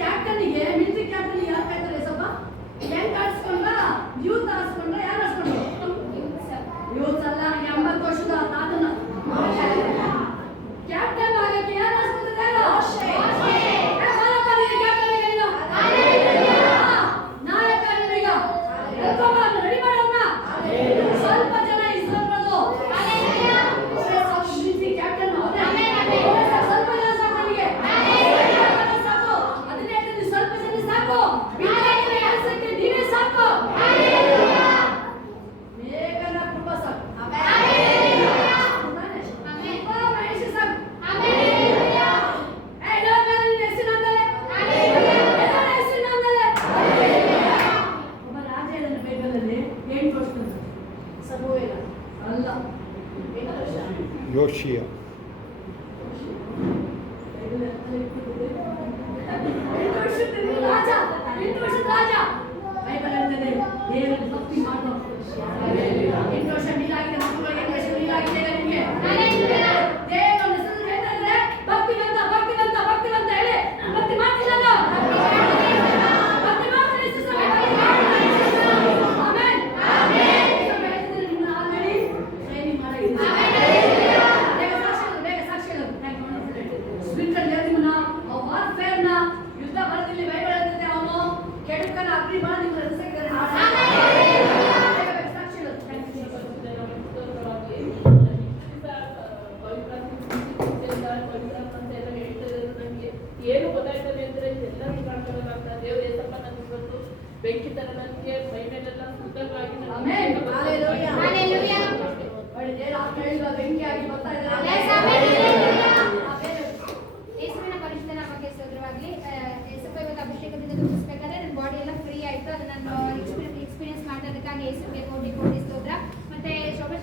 ಕ್ಯಾಪ್ಟನ್ಗೆ military captain ಯಾರು ಕಾಯ್ತಾರೆ ಸ್ವಲ್ಪ ಹೆಂಗ್ ಆಡ್ಸ್ಕೊಂಡ ಯೂತ್ ಆಡ್ಸ್ಕೊಂಡ್ರ ಯಾರು ಆಡ್ಸ್ಕೊಂಡ್ರು ಯೂತ್ ಅಲ್ಲ 80 ವರ್ಷದ ತಾತನ ಕ್ಯಾಪ್ಟನ್ ಆಗಕ್ಕೆ ಯಾರು ಆಡ್ಸ್ಕೊಂಡಿದ್ದಾರೆ ನಾಯಕ ನಿಮೀಗ ರೆಡಿ ಮಾಡೋಣ ಸ್ವಲ್ಪ ಜನ ಇಸ್ಕೊಂಡು ಕ್ಯಾಪ್ಟನ್ ಸ್ವಲ್ಪ ಜನ ಸಾಕು ನನಗೆ ಸಾಕು ಅದನ್ನ ಹೇಳ್ತೀನಿ ಸ್ವಲ್ಪ ಜನ ಸಾಕು ಕೆಲಸಕ್ಕೆ ನೀವೇ ಸಾಕು ಬೇಗನ ಕುಟುಂಬ ಸಾಕು ಯೋಶಿಯ ರಾಜ ಬೈಬಲ್ ಹೇಳ್ತದೆ ದೇವರ ಭಕ್ತಿ ಮಾಡೋ 8 ವರ್ಷ ಮೀಲಾಗಿದೆ ಮಕ್ಕಳಿಗೆ 8 ವರ್ಷ ಮೀಲಾಗಿದೆ ನಿಮಗೆ ದೇವರ ಹೆಸರು ಹೇಳ್ತಾ ಇದ್ರೆ ಭಕ್ತಿವಂತ ಭಕ್ತಿವಂತ ಭಕ್ತಿವಂತ ಹೇಳಿ ಭಕ್ತಿ ಮಾಡ್ತಿಲ್ಲ ಭಕ್ತಿ ಮಾಡ್ತೀನಿ ಸಿಸ್ಟರ್ ಆಮೆನ್ ಆಮೆನ್ ನಿಮ್ಮ ಆಲ್ರೆಡಿ ಟ್ರೈನಿಂಗ್ ಮಾಡಿದ್ದೀವಿ ಬೇಗ ಸಾಕ್ಷಿಗಳು ಸ್ಪಿರಿಚುವಲ್ ಜರ್ನಿನ ವಾರ್ಫೇರ್ನ ಯುದ್ಧ ಬರೆದಿಲ್ಲಿ ಬೈಬಲ್ ಹೇಳ್ತದೆ ಅವನು ಕೆಡುಕನ ಅಗ್ನಿ ಮಾಡಿ ರಸಕ್ಕೆ ಏನು ಗೊತ್ತಾಯ್ತದೆ ಅಂದ್ರೆ ಎಲ್ಲರಿಗೂ ಕಾಣ್ಕೊಳ್ಳೋದಾಗ್ತ ದೇವ್ರ ಏಸಪ್ಪ ನನಗೆ ಇವತ್ತು ಬೆಂಕಿ ತರ ನನಗೆ ಮೈ ಮೇಲೆಲ್ಲ ಸುಂದರವಾಗಿ ಬೆಂಕಿ ಆಗಿ ಬರ್ತಾ ಇದ್ದಾರೆ ಯೇಸುವಿನ ಪರಿಶುದ್ಧ ನಾಮಕ್ಕೆ ಸ್ತೋತ್ರವಾಗಲಿ. ಯೇಸಪ್ಪ ಇವತ್ತು ಅಭಿಷೇಕದಿಂದ ತುಂಬಿಸಬೇಕಾದ್ರೆ ನನ್ನ ಬಾಡಿ ಎಲ್ಲ ಫ್ರೀ ಆಯಿತು. ಅದು ನಾನು ಎಕ್ಸ್ಪೀರಿಯನ್ಸ್ ಮಾಡೋದಕ್ಕಾಗಿ ಯೇಸುವಿಗೆ ಕೋಟಿ ಕೋಟಿ ಸ್ತೋತ್ರ. ಮತ್ತೆ ಶೋಭಾ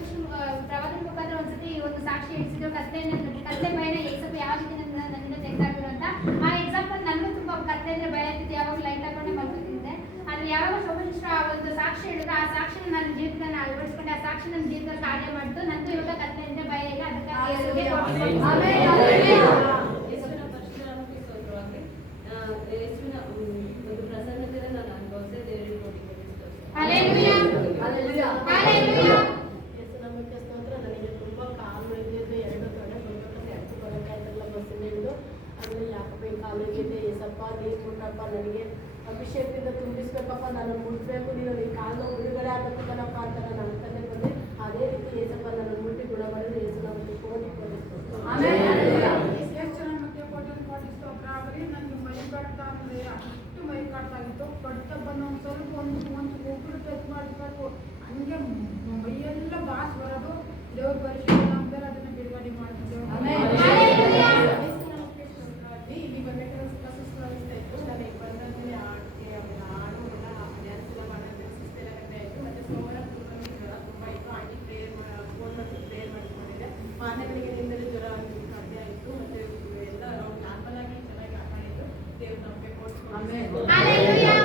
ಪ್ರವಾದನ ಮುಖಾಂತರ ಒಂದ್ಸತಿ ಒಂದು ಸಾಕ್ಷಿ ಹೇಳಿಸಿದ್ರು ಕತ್ಲೆ ಭಯನ ಯೇಸಪ್ಪ ಯಾವ ರೀತಿ ನನ್ನಿಂದ ತೆಗೆದಾಕಿದ್ರು ಅಂತ. ಆ ಎಕ್ಸಾಂಪಲ್ ನನಗೂ ತುಂಬ ಕತ್ಲೆ ಅಂದ್ರೆ ಭಯ ಆಗ್ತಿತ್ತು. ಯಾವಾಗ ಲೈಟ್ ಹಾಕೊಂಡೆ ಮಲ್ಕೊತಿದ್ದೆ. ಆದ್ರೆ ಯಾವಾಗ ಶೋಭಾ ಒಂದು ಸಾಕ್ಷಿ ಹೇಳಿದ್ರು ಆ ಸಾಕ್ಷಿನ ನನ್ನ ಜೀವಿತದಲ್ಲಿ ಅಳವಡಿಸ್ಕೊಂಡೆ. ಆ ಸಾಕ್ಷಿ ನನ್ನ ಜೀವಿತದಲ್ಲಿ ಕಾರ್ಯ ಮಾಡ್ತು. ನನಗೂ ಇವಾಗ ಕತ್ಲೆ ಅಂದ್ರೆ ಭಯ ಇಲ್ಲ. ಅದಕ್ಕಾಗಿ ಯೇಸುವಿಗೆ ಯೇಸುವಿನ ಪರಿಶುದ್ಧ ನಾಮಕ್ಕೆ ಸ್ತೋತ್ರವಾಗಲಿ. ಯೇಸುವಿನ ಒಂದು ಪ್ರಸನ್ನತೆಯನ್ನು ನಾನು ಅನುಭವಿಸಿದೆ. ದೇವರಿಗೆ ಕೋಟಿ ಕೋಟಿ ಸ್ತೋತ್ರ. Hallelujah hallelujah. ಯೇಸು ನಾಮಕ್ಕೆ ಸ್ತೋತ್ರ. ನನಗೆ ತುಂಬ ಕಾಲು ಇದ್ದಿದ್ದು 2 ಕಡೆ ಯಾಕೆ ಬರೋಕ್ಕಾಯ್ತಲ್ಲ ಬಸ್ಸಿನ ಹಿಡಿದು ಆಮೇಲೆ ಯಾಕಪ್ಪ ಈ ಕಾಲು ಇದ್ದಿದ್ದೆ ಏಸಪ್ಪ ನೀರು ಮುಟ್ಟಪ್ಪ ನನಗೆ ಅಭಿಷೇಕದಿಂದ ತುಂಬಿಸ್ಬೇಕಪ್ಪ ನಾನು ಮುಟ್ಟಬೇಕು ನೀನು ಈ ಕಾಲು ಬಿಡುಗಡೆ ಆಗಬೇಕು ಕಣಪ್ಪ ಅಂತ ನಾನು ಅನ್ಕೊಂಡೆ ಬಂದೆ. ಅದೇ ರೀತಿ ಏಸಪ್ಪ ನನ್ನ ಮುಟ್ಟಿ ಗುಣ ಮಾಡಿದ್ರೆ ಯೇಸು ನಾಮಕ್ಕೆ ಕೋಟಿ ಕೋಟಿ ಸ್ತೋತ್ರ. ನನಗೆ ಮೈ ಕಟ್ತಾ ಅಂದರೆ ಅಷ್ಟು ಮೈ ಕಟ್ತಾ ಇತ್ತು. ಕಟ್ತಾ ಬಂದು ಒಂದು ಸ್ವಲ್ಪ ಒಂದು ಒಬ್ಬರು ಟಚ್ ಮಾಡಬೇಕು ಹಂಗೆ ಮೈಯೆಲ್ಲ ಬಾಸ್ ಬರೋದು. ದೇವ್ರ ಪರಿಶುದ್ಧ ನಾಮದಲ್ಲಿ ಅದನ್ನು ಬಿಡುಗಡೆ ಮಾಡ್ತಿದ್ದೆವು. ಇಲ್ಲಿ ಬಂದಾಗ ಸುಸ್ತು ಅನಿಸ್ತಾ ಇತ್ತು. ನನಗೆ ಬಂದಾದ್ಮೇಲೆ ಆಟಕ್ಕೆ ಆಮೇಲೆ ಹಾಡು ಎಲ್ಲ ಡ್ಯಾನ್ಸ್ ಎಲ್ಲ ಮಾಡೋದು ಸುಸ್ತೆಲ್ಲ ಕಡಿಮೆ ಆಯಿತು. ಮತ್ತು ಸೋಮವಾರ ತುಂಬ ಜ್ವರ ತುಂಬ ಇತ್ತು. ಆಂಟಿ ಫೋನ್ ಮಾಡಿ ಪ್ರೇಯರ್ ಮಾಡಿಕೊಂಡಿದ್ದೆ. ಮಾರನೇ ಬೆಳಿಗ್ಗೆಯಿಂದಲೇ ಜ್ವರ ಕಡಿಮೆ ಆಯಿತು. ಮತ್ತು ಎಲ್ಲ ನಾರ್ಮಲ್ ಆಗಿ ಚೆನ್ನಾಗಿ ಕಾಪಾಡಿದ್ದು. ದೇವ್ರು ನಮಗೆ ಹಲ್ಲೆಲೂಯಾ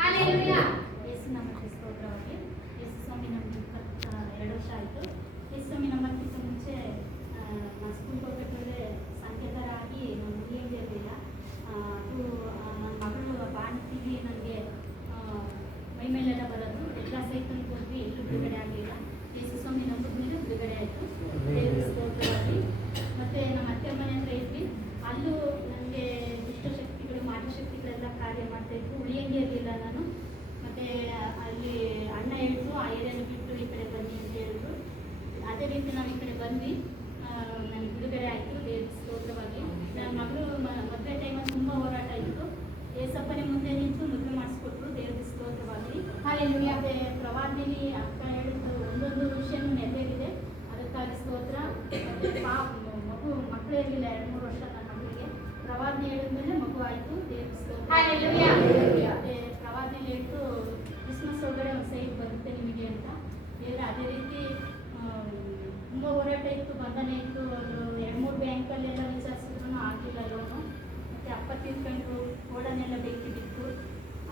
ಹಲ್ಲೆಲೂಯಾ. ಯೇಸು ನಾಮಕ್ಕೆ ಸ್ತೋತ್ರವಾಗಲಿ. ಯೇಸು ಸ್ವಾಮಿ ನಮಗೆ 2 ವರ್ಷ ಆಯಿತು. ಯೇಸು ಸ್ವಾಮಿ ನಮ್ಮಕ್ಕಿಂತ ಮುಂಚೆ ನಾನು ಸ್ಕೂಲ್ಗೆ ಹೋಗ್ಬೇಕಾದ್ರೆ ಸಂಕೇತರ ಆಗಿ ನಾನು ಮುಗಿಯೋದೇ ಇರಲಿಲ್ಲ. ಅದು ನನ್ನ ಮಗಳು ಬಾಣ್ತಿಗೆ ನನಗೆ ಮೈ ಮೇಲೆಲ್ಲ ಬರೋದು. ಎಲ್ಲ ಸೈಕಲ್ಗೆ ಹೋದ್ವಿ, ಎಲ್ಲೂ ಬಿಡುಗಡೆ ಆಗಲಿಲ್ಲ. ಯೇಸು ಸ್ವಾಮಿ ನಂಬಿದ ಮೇಲೆ ಬಿಡುಗಡೆ ಆಯಿತು. ದೇವರ ಸ್ತೋತ್ರವಾಗಿ. ಮತ್ತು ನಮ್ಮ ಅತ್ತೆ ಮನೆ ಹತ್ರ ಇದ್ವಿ. ಅಲ್ಲೂ ನನಗೆ ದುಷ್ಟಶಕ್ತಿಗಳು ಮಾಟಶಕ್ತಿಗಳೆಲ್ಲ ಕಾರ್ಯ ಮಾಡ್ತಾಯಿದ್ರು. ಉಳಿಯಂಗೆ ಇರಲಿಲ್ಲ ನಾನು. ಮತ್ತು ಅಲ್ಲಿ ಅಣ್ಣ ಹೇಳಿದ್ರು ಆ ಏರಿಯಾನ ಬಿಟ್ಟು ಈ ಕಡೆ ಬನ್ನಿ ಅಂತ ಹೇಳಿದ್ರು. ಅದೇ ರೀತಿ ನಾವು ಈ ಕಡೆ ಬಂದ್ವಿ. ನನಗೆ ಬಿಡುಗಡೆ ಆಯಿತು. ದೇವ್ರ ಸ್ತೋತ್ರವಾಗಿ. ನನ್ನ ಮಗಳು ಮದುವೆ ಟೈಮಲ್ಲಿ ತುಂಬ ಹೋರಾಟ ಇತ್ತು. ಏಸಪ್ಪನೇ ಮುಂದೆ ನಿಂತು ಮದುವೆ ಮಾಡಿಸ್ಕೊಟ್ರು. ದೇವ್ರ ಸ್ತೋತ್ರವಾಗಿ. ಹಲ್ಲೆಲೂಯಾ. ಮತ್ತು ಪ್ರವಾದಿನಿ ಅಕ್ಕ ಹೇಳಿದ್ದು ಒಂದೊಂದು ವಿಷಯನೂ ನೆರವೇರಿದೆ. ಅದಕ್ಕಾಗಿ ಸ್ತೋತ್ರ. ಮತ್ತು ಮಕ್ಕಳು ಇರಲಿಲ್ಲ 2-3 ವರ್ಷ ನನ್ನ ಮಗಳಿಗೆ. ಪ್ರವಾದನೆ ಹೇಳಿದ್ಮೇಲೆ ಮಗು ಆಯಿತು. ದೇವ್ರ ಸ್ತೋತ್ರ. ಹಲ್ಲೆಲೂಯಾ. ಮತ್ತು ಪ್ರವಾದನೆ ಹೇಳಿದ್ದು ಕ್ರಿಸ್ಮಸ್ ಒಳಗಡೆ ಒಂದು ಸೈಟ್ ಬರುತ್ತೆ ನಿಮಗೆ ಅಂತ. ದೇವ್ರ ಅದೇ ರೀತಿ ತುಂಬ ಹೋರಾಟ ಇತ್ತು, ಬಂಧನ ಇತ್ತು. ಅದು 2-3 ಬ್ಯಾಂಕಲ್ಲೆಲ್ಲ ವಿಚಾರಿಸಿದ್ರು ಆಗಲಿಲ್ಲ ಲೋನು. ಮತ್ತು ಅಪ್ಪ ತೀರ್ಕೊಂಡು ಗೋಡನ್ನೆಲ್ಲ ಬೆಂಕಿ ಬಿತ್ತು.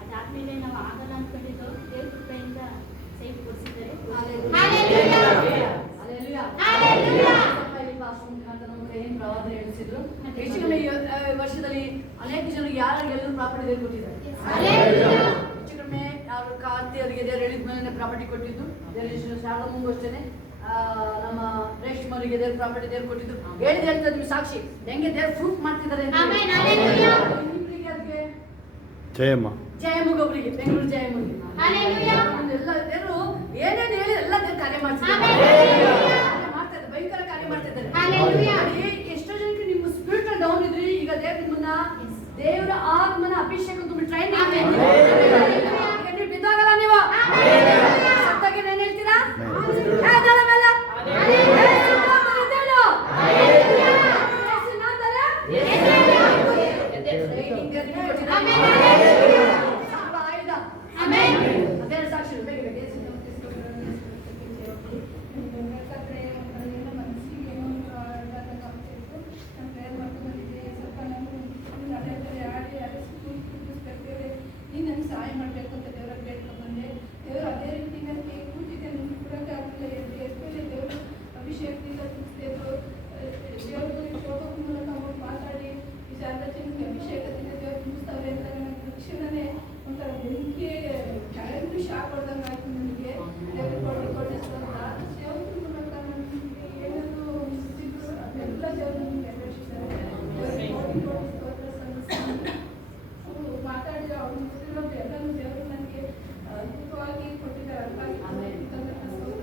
ಅದಾದಮೇಲೆ ನಾವು ಆಗಲ್ಲ ಅಂದ್ಕೊಂಡಿದ್ದು ದೇವ್ರ ಕೃಪೆಯಿಂದ ಸೈಟ್ ಕೊಡಿಸಿದ್ದಾರೆ. ಏನ್ ಪ್ರವಾದ ಹೇಳಿಸಿದ್ರು. ಎಷ್ಟು ವರ್ಷದಲ್ಲಿ ಅನೇಕ ಜನರಿಗೆ ಯಾರಿಗೆಲ್ಲರೂ ಪ್ರಾಪರ್ಟಿ ದೇವ್ರು ಕೊಟ್ಟಿದ್ದಾರೆ. ಹೆಚ್ಚು ಕಡಿಮೆ ಯಾರು ಕಾಂತಿ ಅವರಿಗೆ ದೇವ್ರು ಹೇಳಿದ ಮೇಲೆ ಪ್ರಾಪರ್ಟಿ ಕೊಟ್ಟಿದ್ದು. ದೇವ್ರ ಶಾರದಾ ಮುಂಗು ಅಷ್ಟೇನೆ ನಮ್ಮ ರೇಷ್ಮರಿಗೆ ದೇವ್ರ ಪ್ರಾಪರ್ಟಿ ದೇವ್ರು ಕೊಟ್ಟಿದ್ದು. ಹೇಳಿದ ಹೇಳ್ತಾರೆ ನಿಮ್ಗೆ ಸಾಕ್ಷಿ ಹೆಂಗೆ ದೇವ್ರು ಪ್ರೂಫ್ ಮಾಡ್ತಿದ್ದಾರೆ ಅಂತ. ಇನ್ನಿಬ್ರಿಗೆ ಅದಕ್ಕೆ ಜಯಮ್ಮಗೊಬ್ಬರಿಗೆ ಬೆಂಗಳೂರು ಜಯಮ್ಮನಿಗೆ ಎಲ್ಲ ದೇವರು ಏನೇನು ಹೇಳಿ ಎಲ್ಲ ದೇವ್ರು ಕಾರ್ಯ ಮಾಡ್ತಿದ್ದಾರೆ. ಭಯಂಕರ ಕಾರ್ಯ ಮಾಡ್ತಿದ್ದಾರೆ. ಎಷ್ಟೋ ಜನಕ್ಕೆ ನಿಮ್ಮ ಸ್ಪಿರಿಟ್ ಡೌನ್ ಇದ್ರಿ, ಈಗ ದೇವ್ರ ನಿಮ್ಮನ್ನ ದೇವರ ಆತ್ಮನ ಅಭಿಷೇಕ ತುಂಬಿ ಟ್ರೈನಿಂಗ್ ಈಗ ನೀವು ಬಿದ್ದಾಗಲ್ಲ. ನೀವು ಸತ್ತಾಗಿ ಏನ್ ಹೇಳ್ತೀರಾ? ಸಾಕ್ಷಿ ನೀನು ನನಗೆ ಸಹಾಯ ಮಾಡಬೇಕು ಅಂತ ದೇವರ ಬೇಡ್ಕೊಂಡು ಬಂದೆ. ದೇವರು ಅದೇ ರೀತಿ ನನಗೆ ಕೂತಿದ್ದೆ, ನನಗೆ ಕೊಡೋಕೆ ಆಗಲಿಲ್ಲ. ಎಷ್ಟೇ ದೇವರು ಅಭಿಷೇಕದಿಂದ ತುಂಬಿಸ್ತಿದ್ರು. ದೇವರ ಫೋಟೋ ಮೂಲಕ ಅವ್ರು ಮಾತಾಡಿ ಈ ಶಾರದಾಚನಿಗೆ ಅಭಿಷೇಕದಿಂದ ದೇವರು ತುಂಬಿಸ್ತಾವ್ರೆ ಅಂತ ನನಗೆ ತಕ್ಷಣವೇ ಒಂಥರ ಬೆಂಕಿ ಕೆಳಗೂ ಶಾಕ್ ಹೊಡೆದಂಗೆ ಆಯ್ತು ನನಗೆ. ದೇವರು ಕೊಟ್ಟಿಸ್ತಾರ ದೇವ್ರ ಮೂಲಕ ನನಗೆ ಏನಾದರೂ ಸಿಕ್ಕಿದ್ರು ಅದೆಲ್ಲ ದೇವರು ನನಗೆ ನೆರವೇರಿಸಿದ್ದಾರೆ. ಮಾತಾಡಿ ಅವ್ರು ಮುಗಿದಿರೋದು ಎಲ್ಲರೂ ದೇವರು ನನಗೆ ಅದ್ಭುತವಾಗಿ ಕೊಟ್ಟಿದ್ದಾರೆ.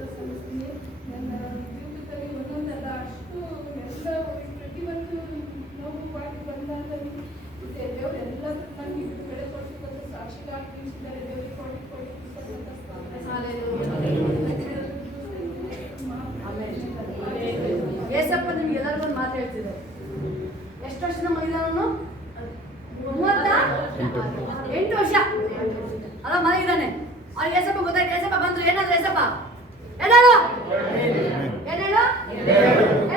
ಸಲ್ಲಿಸ್ತೀನಿ. ನನ್ನ ಜೀವಿತದಲ್ಲಿ ಒಂದೊಂದಲ್ಲ ಅಷ್ಟು ಎಲ್ಲ ಪ್ರತಿಯೊಂದು ನೋವಾಗಿ ಬಂದಲ್ಲಿ ದೇವರು ಎಲ್ಲ ನನಗೆ ಬೆಳೆ ಕೊಟ್ಟಿದ್ದು ಸಾಕ್ಷಿಗಾಗಿ ತಿಳಿಸಿದ್ದಾರೆ. ದೇವರಿಗೆ ಕೊಡಿ ಏಸಪ್ಪ ನಿಮ್ಗೆ ಎಲ್ಲರಿಗೂ ಒಂದು ಮಾತು ಹೇಳ್ತಿದ್ದಾರೆ. ಎಷ್ಟು ವರ್ಷದ ಮೈದಾನನು? 38 ವರ್ಷ ಅದ ಮಲಗಿದ್ದಾನೆ. ಅವ್ರಿಗೆ ಏಸಪ್ಪ ಗೊತ್ತಾಯ್ತು. ಏಸಪ್ಪ ಬಂದ್ರು. ಏನಾದ್ರು ಏಸಪ್ಪ ಏನಾದ್ರು ಏನೇಳು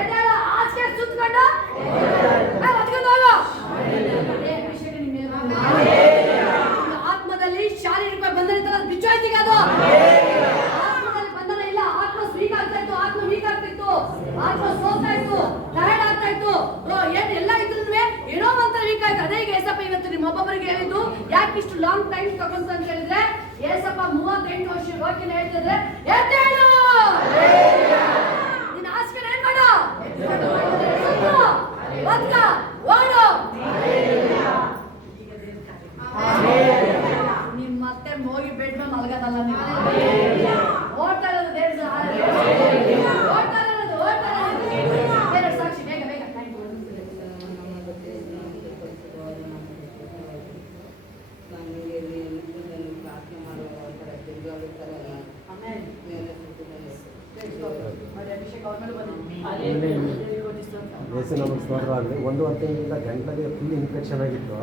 ಏನೇಳು ಹಾಸಿಗೆ ಸುತ್ತಕೊಂಡು ಹೊತ್ಕೊಂಡು ಹೋಗು. ಅಭಿಷೇಕ ನಿಮ್ಮ ಆತ್ಮದಲ್ಲಿ ಶಾರೀರಿಕ ಬಂಧನ ಇತ್ತಲ್ಲ, ಬಿಚ್ಚೋಯ್ತೀಗ ಅದು. ಆತ್ಮದಲ್ಲಿ ಬಂಧನ ಇಲ್ಲ. ಆತ್ಮ ಸ್ವೀಕ್ ಆಗ್ತಾ ಇತ್ತು, ಆತ್ಮ ವೀಕ್ ಆಗ್ತಿತ್ತು, ಆತ್ಮ ಸೋಗ್ತಾ ಇತ್ತು, ಟಯರ್ಡ್ ಆಗ್ತಾ ಇತ್ತು. ಏನ್ ಎಲ್ಲ ಇದ್ರು ಏನೋ ಒಂಥರ ವೀಕ್ ಆಯ್ತು. ಅದೇ ಈಗ ಏಸಪ್ಪ ಇವತ್ತು ನಿಮ್ಮ ಒಬ್ಬೊಬ್ಬರಿಗೆ ಹೇಳಿದ್ದು ಯಾಕೆ ಇಷ್ಟು ಲಾಂಗ್ ಟೈಮ್ ತಗೊಂತ ಅಂತ ಹೇಳಿದ್ರೆ, ಏಸಪ್ಪ 38 ವರ್ಷ ವಾಕ್ಯನ ಹೇಳ್ತಿದ್ರೆ ಎದ್ದೇಳು, ನಿನ್ನ ಹಾಸಿಗೆ ಏನ್ ಮಾಡು, ಬದ್ಕ ಓಡು. ನಿಮ್ ಮತ್ತೆ ಹೋಗಿ ಬೆಡ್ ಮೇಲೆ ಮಲಗೋದಲ್ಲ, ನೀವು ಓಡ್ತಾ ಇರೋದು ದೇವ್ರ ಓಡ್ತಾ ಇರೋದು ಬೇರೆ ಸಾಕ್ಷಿ. ಬೇಗ ಬೇಗ ಬೇಸಿ ನಮಗೆ ಸ್ತೋತ್ರವಾಗಲಿ. 1.5 ತಿಂಗಳಿಂದ ಗಂಟಲಿಗೆ ಫುಲ್ ಇನ್ಫೆಕ್ಷನ್ ಆಗಿತ್ತು.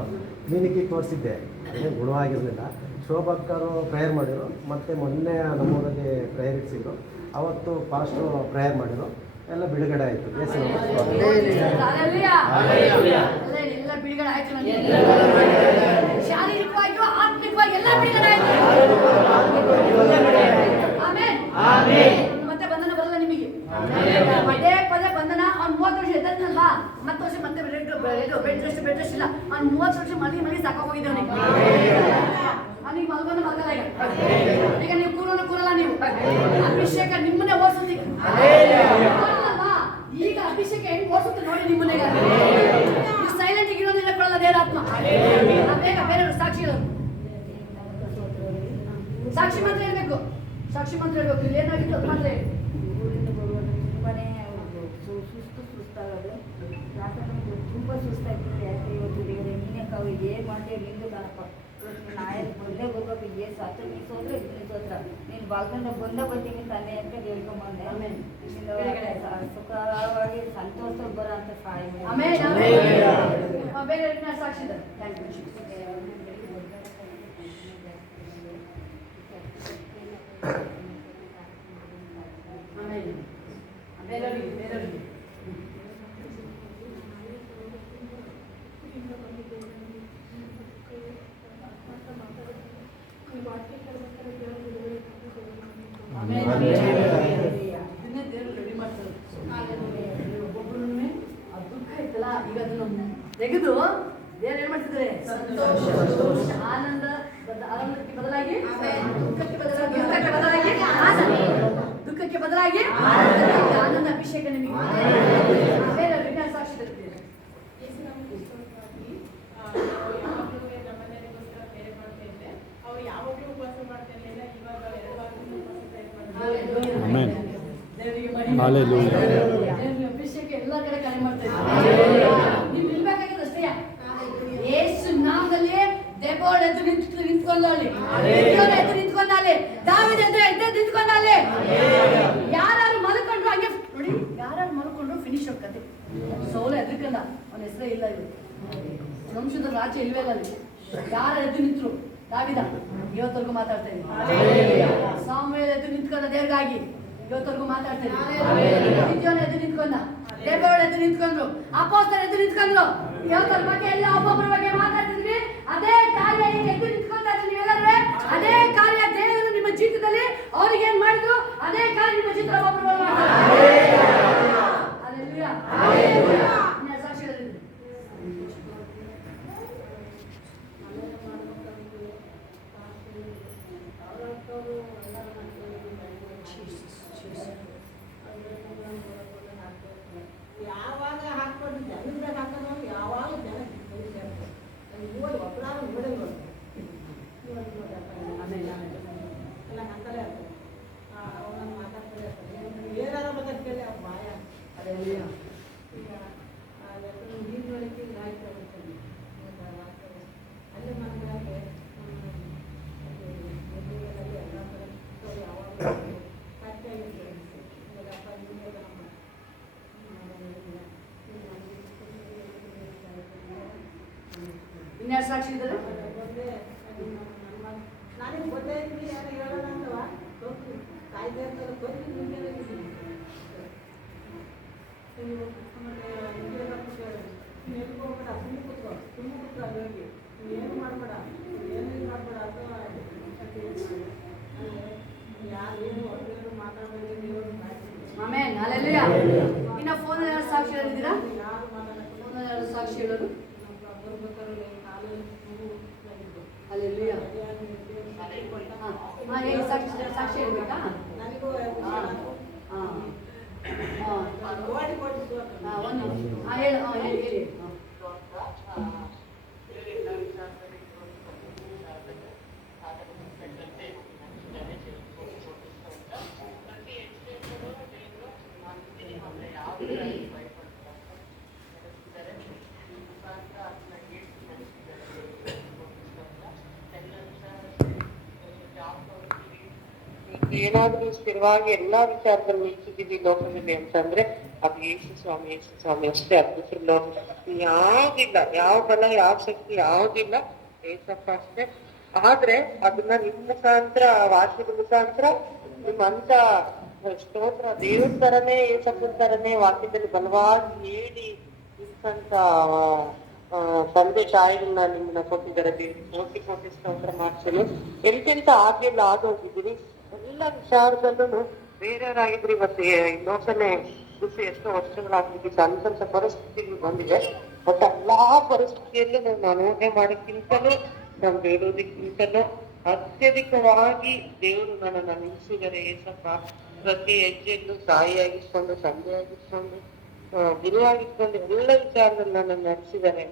ಕ್ಲಿನಿಕ್ಕಿಗೆ ತೋರಿಸಿದ್ದೆ, ಅದೇನು ಗುಣವಾಗಿರಲಿಲ್ಲ. ಶೋಭಕ್ಕರು ಪ್ರೇಯರ್ ಮಾಡಿದರು. ಮತ್ತು ಮೊನ್ನೆ ನಮ್ಮೂರಲ್ಲಿ ಪ್ರೇಯರ್ ಇರಿಸಿದ್ರು. ಅವತ್ತು ಪಾಸ್ಟು ಪ್ರೇಯರ್ ಮಾಡಿದರು. ಎಲ್ಲ ಬಿಡುಗಡೆ ಆಯಿತು. ಬೇಸಿ ಎಲ್ಲ ಬಿಡುಗಡೆ ಆಯ್ತು. ಶಾರೀರಿಕವಾಗಿಯೂ ಆತ್ಮಿಕವಾಗಿ ಎಲ್ಲ ಬಿಡುಗಡೆ ಆಯ್ತು. ಮತ್ತೆ ಬಂಧನ ಬರಲ್ಲ ನಿಮಗೆ. ಪದೇ ಪದೇ ಬಂಧನ. ಅವ್ನು 30 ವರ್ಷ ಎದ್ದಲ್ವಾ, 10 ವರ್ಷ ಮತ್ತೆ ಬೆಡ್ ರೆಸ್ಟ್ ಇಲ್ಲ. ಅವ್ನು 30 ವರ್ಷ ಮಲಿ ಸಾಕೋಗಿದ್ದೆ ಅವನಿಗೆ. ಅವನಿಗೆ ಮಲ್ಕೊಂಡು ಮಲ್ಗಲ್ಲ. ಈಗ ನೀವು ಕೂರಲ್ಲ. ನೀವು ಅಭಿಷೇಕ ನಿಮ್ಮನ್ನೇ ಓಡಿಸುತ್ತೀಗ. ಈಗ ಅಭಿಷೇಕ ಹೆಂಗ್ ಓಡಿಸುತ್ತೆ ನೋಡಿ ನಿಮ್ಮನ್ನೇ. ಸೈಲೆಂಟ್ ಇರೋದಿಲ್ಲ ಕೊಡಲ್ಲ ದೇವರಾತ್ಮ. ಬೇಗ ಬೇರೆ ಸಾಕ್ಷಿ ಮಾತ್ರ ಹೇಳ್ಬೇಕು. ಸಾಕ್ಷಿ ಮಾತ್ರ ಹೇಳ್ಬೇಕು. ಇಲ್ಲಿ ಏನಾಗಿತ್ತು ಅದು ಮಾತ್ರ ಹೇಳಿ. ಊರಿಂದ ಬರುವಾಗ ತುಂಬಾನೇ ಸುಸ್ತಾಗೋದು. ಯಾಕಂದ್ರೆ ತುಂಬ ಸುಸ್ತಾಗ್ತದೆ. ಯಾಕೆ ಇವತ್ತು ದೇವರೇ ನೀನೇ ಕಾವು ಏನು ಮಾಡ್ತೀವಿ ನಿಂದು ಕಾಣಪ್ಪ. ಇವತ್ತು ನೀನು ಆಯ್ತು ಬಂದೇ ಬರ್ಬೇಕು. ಏನು ಸಾತ್ರ ನೀ ಸೋದ್ರೆ ನೀನು ಸೋತ್ರ ನೀನು ಬಾಲ್ಕಂಡ ಬರ್ತೀನಿ ತಾನೇ ಅಂತ ಹೇಳ್ಕೊಂಬಂದೆ. ಸುಖವಾಗಿ ಸಂತೋಷ ಬರೋ ಅಂತ ಸಹಾಯ ಬೇರೆ ಸಾಕ್ಷಿ ಇದ್ದಾರೆ. Thank you. ಬೇರೆಯವರಿಗೆ ಇದನ್ನೇ ದೇವರು ರೆಡಿ ಮಾಡ್ತಾರೆ. ಒಬ್ಬೊಬ್ಬರನ್ನೇ ಆ ದುಃಖ ಇತ್ತಲ್ಲ, ಈಗ ಅದನ್ನು ತೆಗೆದು ದೇವ್ರು ಏನ್ ಮಾಡ್ತಿದ್ರು ಆನಂದ ಆನಂದಕ್ಕೆ ಬದಲಾಗಿ ದುಃಖಕ್ಕೆ ಬದಲಾಗಿ ಆನಂದ, ದುಃಖಕ್ಕೆ ಬದಲಾಗಿ ಆನಂದ. ಅಭಿಷೇಕ ನಿಮಗೆ ಬೇರೆ ವಿಜ್ಞಾನ ಸಾಕ್ಷಿ ತರುತ್ತೀರಿ. ಯಾವಾಗಲೂ ನಮ್ಮನೆಗೋಸ್ಕರ ಬೇರೆ ಮಾಡ್ತಾ ಇದ್ದೆ. ಅವ್ರು ಯಾವಾಗಲೂ ಉಪವಾಸ ಮಾಡ್ತಾ ಇರಲಿಲ್ಲ. ಇವಾಗ 2 ವಾರದಿಂದ ಉಪವಾಸ ಆಮೆನ್. ದೇವರಿಗೆ ಮಹಿಮೆ. Hallelujah. ದೇವರಿಗೆ ಅಭಿಷೇಕ ಎಲ್ಲ ಕಡೆ ಕಾರ್ಯ ಮಾಡ್ತಾ ಇದ್ದಾರೆ. ನೀವು ನಿಲ್ಬೇಕಾಗಿದೆ ಅಷ್ಟೇ. ಯೇಸು ನಾಮದಲ್ಲಿ ದೆಬೋಳ್ ಎದ್ದು ನಿಂತ್ಕೊಂಡಲ್ಲಿ, ಗಿದ್ಯೋನ್ ಎದ್ದು ನಿಂತ್ಕೊಂಡಲ್ಲಿ, ದಾವೀದ ಎದ್ದು ನಿಂತ್ಕೊಂಡಲ್ಲಿ. ಯಾರು ಮಲ್ಕೊಂಡ್ರು ಹಂಗೆ ನೋಡಿ, ಯಾರು ಮಲ್ಕೊಂಡ್ರು ಫಿನಿಶ್ ಕತೆ. ಸೌಲ ಎದ್ರಕಂದ, ಅವನ ಹೆಸರೇ ಇಲ್ಲ. ಇವರು ವಂಶದ ರಾಜ್ಯ ಇಲ್ವೇ ಇಲ್ಲ. ಯಾರು ಎದ್ದು ನಿಂತರು? ದಾವೀದ ಇವತ್ತವರೆಗೂ ಮಾತಾಡ್ತಾ ಇದ್ದೀನಿ. ಸಾಮುವೇಲ್ ಎದ್ದು ನಿಂತ್ಕೊಂಡ ದೇವ್ರಿಗಾಗಿ, ಇವತ್ತವರೆಗೂ ಮಾತಾಡ್ತಾ ಇದ್ದೀನಿ. ಗಿದ್ಯೋನ್ ಎದ್ದು ನಿಂತ್ಕೊಂಡ, ದೆಬೋಳ್ ಎದ್ದು ನಿಂತ್ಕೊಂಡ್ರು, ಅಪೊಸ್ತಲರು ಎದ್ದು ನಿಂತ್ಕೊಂಡ್ರು. ಇವತ್ತರ ಬಗ್ಗೆ ಎಲ್ಲ ಒಬ್ಬೊಬ್ಬರ ಬಗ್ಗೆ ಮಾತಾಡ್ತಿದ್ವಿ. ಅದೇ ಕಾರ್ಯ ಈಗ ಎದ್ದು ನಿಂತ್ಕೊಂಡ್ರೆ ನೀವೆಲ್ಲರೂ ಅದೇ ಕಾರ್ಯ ದೇವರು ನಿಮ್ಮ ಜೀವಿತದಲ್ಲಿ ಅವ್ರಿಗೆ ಏನ್ ಮಾಡಿದ್ರು, ಅದೇ ಕಾರ್ಯ ನಿಮ್ಮ ಜೀವಿತದಲ್ಲಿ ಒಬ್ಬೊಬ್ಬರು ಮಾಡ್ತಾರೆ. ಹಲ್ಲೆಲೂಯಾ. ಇನ್ನ ಸಾಕ್ಷಿಗಳಿದೆ. ಯಾವಾಗ ಹಾಕೊಂಡು ಜನದಾಗ ಹಾಕೋದು ಯಾವಾಗ ಜನ ನೋಡಿ ಒಬ್ಬರಾರು ನೋಡಂಗ ಎಲ್ಲ ಹಾಕಲೇ ಇರ್ತಾರೆ. ಅವನ್ನ ಮಾತಾಡ್ತಾರೆ ಏನಾರ ಮತ್ತೆ ಕೇಳಿ ಅವ್ರ ಮಾಯ ಹಲ್ಲೆಲೂಯಾ. ಈಗ ನೀರಿನೊಳಗೆ ಗಾಯಕ ಅಲ್ಲೇ ಮಾಡಿದ್ರೆ ಎಲ್ಲ ಥರ ಯಾವಾಗ ಕಟ್ಟಾಗಿರ್ತದೆ. ಇನ್ಯಾರು ಸಾಕ್ಷಿ ಇದ್ದಾರೆ? ನನಗೆ ಗೊತ್ತಾಯ್ತು ಯಾರು ಹೇಳೋಣ ಅಂತವ ಗೊತ್ತು ಕಾಯ್ದೆ ಅಂತ ಗೊತ್ತು. ನೆಲ್ಕೋಬೇಡ, ಸುಮ್ಮನೆ ಕೂತ್ಕೋ, ಸುಮ್ಮನೆ ಕೂತ್ಕೋ. ಅಲ್ಲಿ ಹೋಗಿ ಏನು ಮಾಡಬೇಡ, ಏನೇನು ಮಾಡಬೇಡ. ಅಥವಾ ಯಾರೇನು ಹೊರಗೇನು ಮಾತಾಡಬೇಡಿ. ನೀವು ಆಮೆನ್. ಹಲ್ಲೆಲೂಯಾ. ಇನ್ನ ಫೋನ್ ಸಾಕ್ಷಿ ಹೇಳಿದ್ದೀರಾ? ಯಾರು ಮಾತಾಡಕ್ಕೆ ಫೋನ್ ಸಾಕ್ಷಿ ಹೇಳೋರು? ಬರ್ಬೇಕಾದ್ರೆ ಕಾಲು ಹಲ್ಲೆಲೂಯಾ. ಹೇಗೆ ಸಾಕ್ಷಿ ಹೇಳ್ಬೇಕಾ? ನನಗೂ ಒಂದು ಹೇಳಿ. ಏನಾದ್ರೂ ಸ್ಥಿರವಾಗಿ ಎಲ್ಲಾ ವಿಚಾರದಲ್ಲಿ ನಿಲ್ಸಿದೀವಿ ಲೋಕದಲ್ಲಿ ಅಂತಂದ್ರೆ ಅದು ಯೇಸು ಸ್ವಾಮಿ ಅಷ್ಟೇ. ಅದು ಯಾವ್ದಿಲ್ಲ, ಯಾವ ಬಲ ಯಾವ ಶಕ್ತಿ ಯಾವ್ದಿಲ್ಲ, ಏಸಪ್ಪ ಅಷ್ಟೇ. ಆದ್ರೆ ಅದನ್ನ ನಿಮ್ ಮುಖಾಂತರ, ವಾಕ್ಯದ ಮುಖಾಂತರ ನಿಮ್ಮಂತ ಸ್ತೋತ್ರ ದೇವ್ರ ತರನೇ, ಏಸಪ್ಪನ ತರನೇ ವಾಕ್ಯದಲ್ಲಿ ಬಲವಾಗಿ ಹೇಳಿ ಇಂತ ತಂದೆ ತಾಯಿಗಳನ್ನ ನಿಮ್ಮನ್ನ ಕೊಟ್ಟಿದ್ದಾರೆ. ಕೋಟಿ ಕೋಟಿ ಸ್ತೋತ್ರ ಮಾಡ್ತೀನಿ. ಎಂತೆಂತ ಆಗ್ಲಿಲ್ಲ ಆಗೋಗಿದ್ದೀರಿ ಎಲ್ಲ ವಿಚಾರದಲ್ಲೂ ಬೇರೆಯವರಾಗಿದ್ರಿ. ಇವತ್ತು ಇನ್ನೊಂದ್ಸಲ ಎಷ್ಟೋ ವರ್ಷಗಳಾಗ್ಲಿಕ್ಕೆ ಅಂತ ಪರಿಸ್ಥಿತಿಗಳು ಬಂದಿದೆ. ಬಟ್ ಎಲ್ಲಾ ಪರಿಸ್ಥಿತಿಯಲ್ಲೂ ನಾವು ಅನುಭವ ಮಾಡೋಕ್ಕಿಂತಲೂ, ನಾವು ಬೇಡೋದಕ್ಕಿಂತಲೂ ಅತ್ಯಧಿಕವಾಗಿ ದೇವರು ನನ್ನನ್ನು ನಿಲ್ಸಿದ್ದಾರೆ. ಏಸಪ್ಪ ಪ್ರತಿ ಹೆಜ್ಜೆಯಲ್ಲೂ ತಾಯಿಯಾಗಿಸ್ಕೊಂಡು, ತಂದೆಯಾಗಿಸ್ಕೊಂಡು, ಗುರುವಾಗಿಸ್ಕೊಂಡು ಎಲ್ಲ ವಿಚಾರದಲ್ಲಿ ನನ್ನನ್ನು ನಡೆಸಿದ್ದಾರೆ.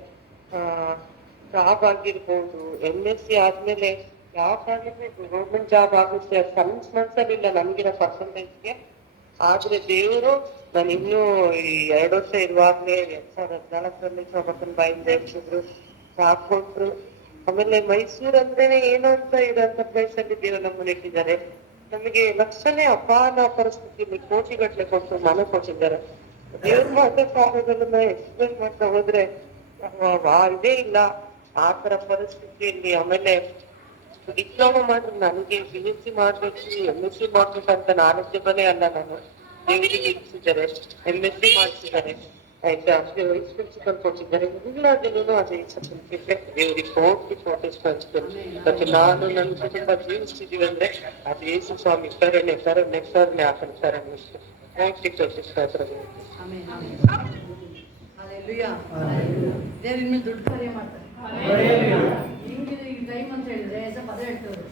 ಜಾಬ್ ಆಗಿರ್ಬೋದು, MSc ಆದ್ಮೇಲೆ ಯಾವ ಕಾರಣಕ್ಕೆ ಗೌರ್ಮೆಂಟ್ ಜಾಬ್ ಆಗುತ್ತೆ ಮನ್ಸಲ್ಲಿಲ್ಲ ನಮ್ಗಿರೋ ಪರ್ಸೆಂಟೇಜ್ಗೆ. ಆದ್ರೆ ದೇವರು ನಾನು ಇನ್ನೂ ಈ 2 ವರ್ಷ ಇರುವಾಗ್ಲೇ 2014ರಲ್ಲಿ ಸೊಬಕನ್ ಬಾಯಿಂದ ಎಬ್ಸಿದ್ರು, ಜಾಬ್ ಕೊಟ್ರು. ಆಮೇಲೆ ಮೈಸೂರು ಅಂದ್ರೇನೆ ಏನೋ ಅಂತ ಇರೋಂಥ ಪ್ಲೇಸ್ ಅಲ್ಲಿ ದೇವರು ನಮ್ಮನ್ನ ಇಟ್ಟಿದ್ದಾರೆ. ನಮಗೆ ಲಕ್ಷನೇ ಅಪಾನ ಪರಿಸ್ಥಿತಿಯಲ್ಲಿ ಕೋಟಿಗಟ್ಲೆ ಕೊಟ್ಟು ಮನೆ ಕೊಟ್ಟಿದ್ದಾರೆ. ದೇವ್ರ ಮಾತ್ರ ಕಾರ್ಯಗಳನ್ನ ಎಕ್ಸ್ಪ್ಲೇನ್ ಮಾಡ್ತಾ ಹೋದ್ರೆ ಇದೇ ಇಲ್ಲ ಆ ತರ ಪರಿಸ್ಥಿತಿಯಲ್ಲಿ. ಆಮೇಲೆ ಡಿಪ್ಲೊಮಾ ಮಾಡಿದ್ರೆ ನನಗೆ BSc ಮಾಡ್ಬೇಕು, MSc ಮಾಡ್ಬೇಕಂತ ನಾಲೆಜಬಲೇ ಅಲ್ಲ. ನಾನು ದೇವರಿಗೆ ಇರಿಸಿದ್ದಾರೆ, MSc ಮಾಡಿಸಿದ್ದಾರೆ, ಆಯ್ತಾ, ವೈಸ್ ಪ್ರಿನ್ಸಿಪಲ್ ಕೊಟ್ಟಿದ್ದಾರೆ. ಎಲ್ಲದಲ್ಲೂ ಅದೇ ಸರ್ಟಿಫಿಕೇಟ್ ದೇವರಿಗೆ ಕೋಟಿ ಕೋಟಿ ಕಳಿಸ್ತಾರೆ. ಮತ್ತೆ ನಾನು ನನ್ನ ಕುಟುಂಬ ಜೀವಿಸ್ತಿದೀವಿ ಅಂದ್ರೆ ಅದು ಯೇಸು ಸ್ವಾಮಿ ಕರುಣೆ ಹಾಕಂತಾರೆ. ಕೋಟಿ ಕೋಟಿ ಹಲ್ಲೆಲೂಯಾ. ದೇವ್ರ ಇನ್ಮೇಲೆ ದೊಡ್ಡ ಕಾರ್ಯ ಮಾಡ್ತಾರೆ. ಹಿಂಗಿದೆ ಈ ಟೈಮ್ ಅಂತ ಹೇಳಿದ್ರೆ ಪದ ಹೇಳ್ತವ್ರು.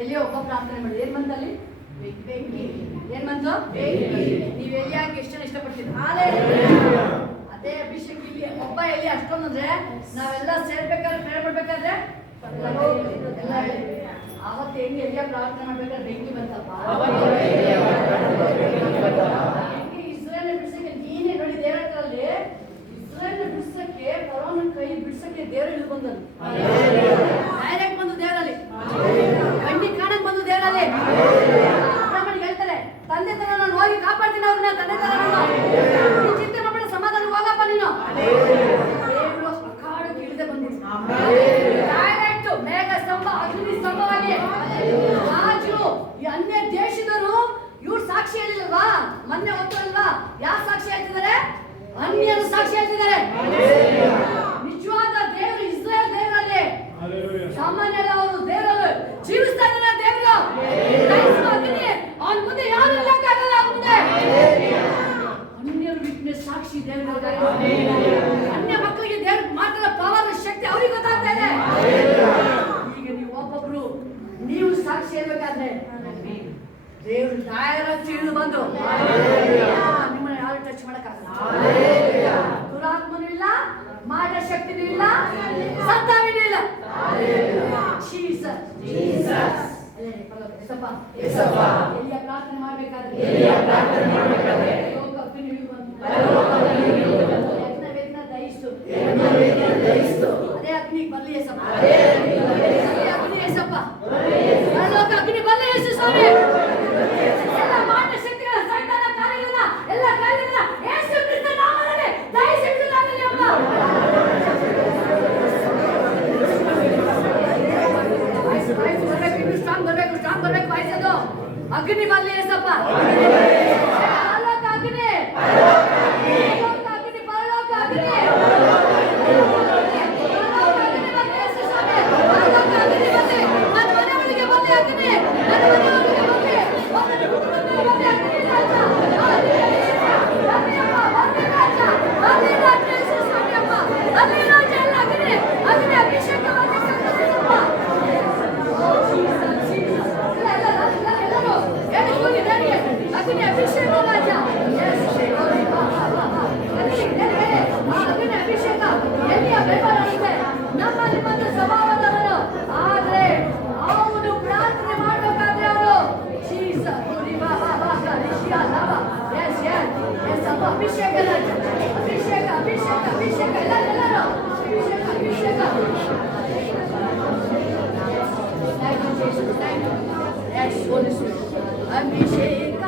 ಎಲ್ಲಿಯೋ ಒಬ್ಬ ಪ್ರಾರ್ಥನೆ ಮಾಡಿ ಏನ್ ಬಂತಲ್ಲಿ ಬೆಂಕಿ. ಏನ್ ಬಂತು? ನೀವು ಎಲ್ಲಿಯಾಗಿ ಎಷ್ಟು ಜನ ಇಷ್ಟಪಡ್ತೀರಿ? ಅದೇ ಅಭಿಷೇಕ ಇಲ್ಲಿ ಒಬ್ಬ ಎಲ್ಲಿ ಅಷ್ಟೊಂದಂದ್ರೆ ನಾವೆಲ್ಲ ಸೇರ್ಬೇಕಾದ್ರೆ ಪ್ರೇಯರ್ ಮಾಡ್ಬೇಕಾದ್ರೆ ಅವತ್ತು ಹೆಂಗೆ ಎಲ್ಲಿಯ ಪ್ರಾರ್ಥನೆ ಮಾಡ್ಬೇಕಾದ್ರೆ ಬೆಂಕಿ ಬಂತಪ್ಪ. ಇಸ್ರೇಲ್ ಬಿಡ್ಸಕ್ಕೆ ನೀನೇ ನೋಡಿ ದೇವರಲ್ಲಿ ಇಸ್ರೇಲ್ ಬಿಡ್ಸಕ್ಕೆ ಕೊರೋನಾ ಕೈ ಬಿಡ್ಸಕ್ಕೆ ದೇವರು ಇಳಿದು ಬಂದನು. ಡೈರೆಕ್ಟ್ ಬಂದು ದೇವರಲ್ಲಿ ಬಂಡಿ ಕಾಣಕ್ ಬಂದು ದೇವರಲ್ಲಿ ಹೇಳ್ತಾರೆ ತಂದೆ ತರ ನಾನು ಹೋಗಿ ಕಾಪಾಡ್ತೀನಿ ಅವ್ರನ್ನ. ತಂದೆ ತರ ನೀನು ಚಿಂತೆ ಮಾಡ್ಬೇಡ, ಸಮಾಧಾನ ಹೋಗಪ್ಪ ನೀನು. ದೇವರು ಅಖಾಡಕ್ಕೆ ಇಳಿದೇ ಬಂದಿದ್ದು ಡೈರೆಕ್ಟ್ ಮೇಘ ಸ್ತಂಭ ಅಗ್ನಿ ಸ್ತಂಭವಾಗಿ. ರಾಜು ಈ ಅನ್ಯ ದೇಶದವರು ಇವ್ರು ಸಾಕ್ಷಿ ಹೇಳಿಲ್ವಾ? ಮೊನ್ನೆ ಹೊತ್ತಲ್ವಾ ಯಾರು ಸಾಕ್ಷಿ ಹೇಳ್ತಿದ್ದಾರೆ? ಅನ್ಯರು ಸಾಕ್ಷಿ ಹೇಳ್ತಿದ್ದಾರೆ. ನಿಜವಾದ ದೇವರು ಇಸ್ರೇಲ್ ದೇವರಲ್ಲಿ, ಸಾಮಾನ್ಯ ಅವರು ದೇವರಲ್ಲಿ ಜೀವಿಸ್ತಾ ಇದ್ದಾರೆ. ದೇವರು ಅವನ ಮುಂದೆ ಯಾರು ಇಲ್ಲಕ್ಕಾಗಲ್ಲ. ಅವನ ಮುಂದೆ ಅನ್ಯರು ವಿಟ್ನೆಸ್ ಸಾಕ್ಷಿ ದೇವರು. ಅನ್ಯ ಮಕ್ಕಳಿಗೆ ದೇವ್ರ ಮಾತ್ರ ಪವರ್ ಶಕ್ತಿ ಅವ್ರಿಗೆ ಗೊತ್ತಾಗ್ತಾ ಇದೆ. ಈಗ ನೀವು ಒಬ್ಬೊಬ್ರು ನೀವು ಸಾಕ್ಷಿ ಹೇಳ್ಬೇಕಾದ್ರೆ ದೇವ್ರು ಡೈರೆಕ್ಟ್ ಇಳಿದು ಬಂದು ನಿಮ್ಮನ್ನ ಯಾರು ಟಚ್ ಮಾಡಕ್ಕಾಗಲ್ಲ. ದುರಾತ್ಮನೂ ಇಲ್ಲ, ಮಾಟ ಶಕ್ತಿನೂ ಇಲ್ಲ, ಸತ್ತಾವಿನೂ ಇಲ್ಲ. ಎಲ್ಲಿಯ ಪ್ರಾರ್ಥನೆ ಮಾಡ್ಬೇಕಾದ್ರೆ ಅದೇ ಅಗ್ನಿ ಬರ್ಲಿ ಏಸಪ್ಪ. ಅಗ್ನಿ ಏಸಪ್ಪ, ಅಗ್ನಿ ಬರ್ಲಿ ಏಸು ಸ್ವಾಮಿ. ಎಲ್ಲ ಮಾಟ ಶಕ್ತಿಗಳ ಸೈತಾನ ಕಾರ್ಯಗಳನ್ನ ಎಲ್ಲ ಕಾರ್ಯಗಳನ್ನ ಯೇಸು ಕ್ರಿಸ್ತನ ನಾಮದಲ್ಲಿ ದಯವಿಟ್ಟು ಅಪ್ಪ. ಸ್ಟ್ರಾಂಗ್ ಬರ್ಬೇಕು ವಯಸ್ಸದು. ಅಗ್ನಿ ಬರ್ಲಿ ಏಸಪ್ಪ. ಅಗ್ನಿ ಪರಲೋಕ ಅಗ್ನಿ ಆದ್ರೆ ಅವನು ಪ್ರಾರ್ಥನೆ ಮಾಡಬೇಕಾದ್ರೆ ಅವನು ಅಭಿಷೇಕ ಅಭಿಷೇಕ ಅಭಿಷೇಕ ಅಭಿಷೇಕ ಎಲ್ಲರೂ ಅಭಿಷೇಕ ಅಭಿಷೇಕ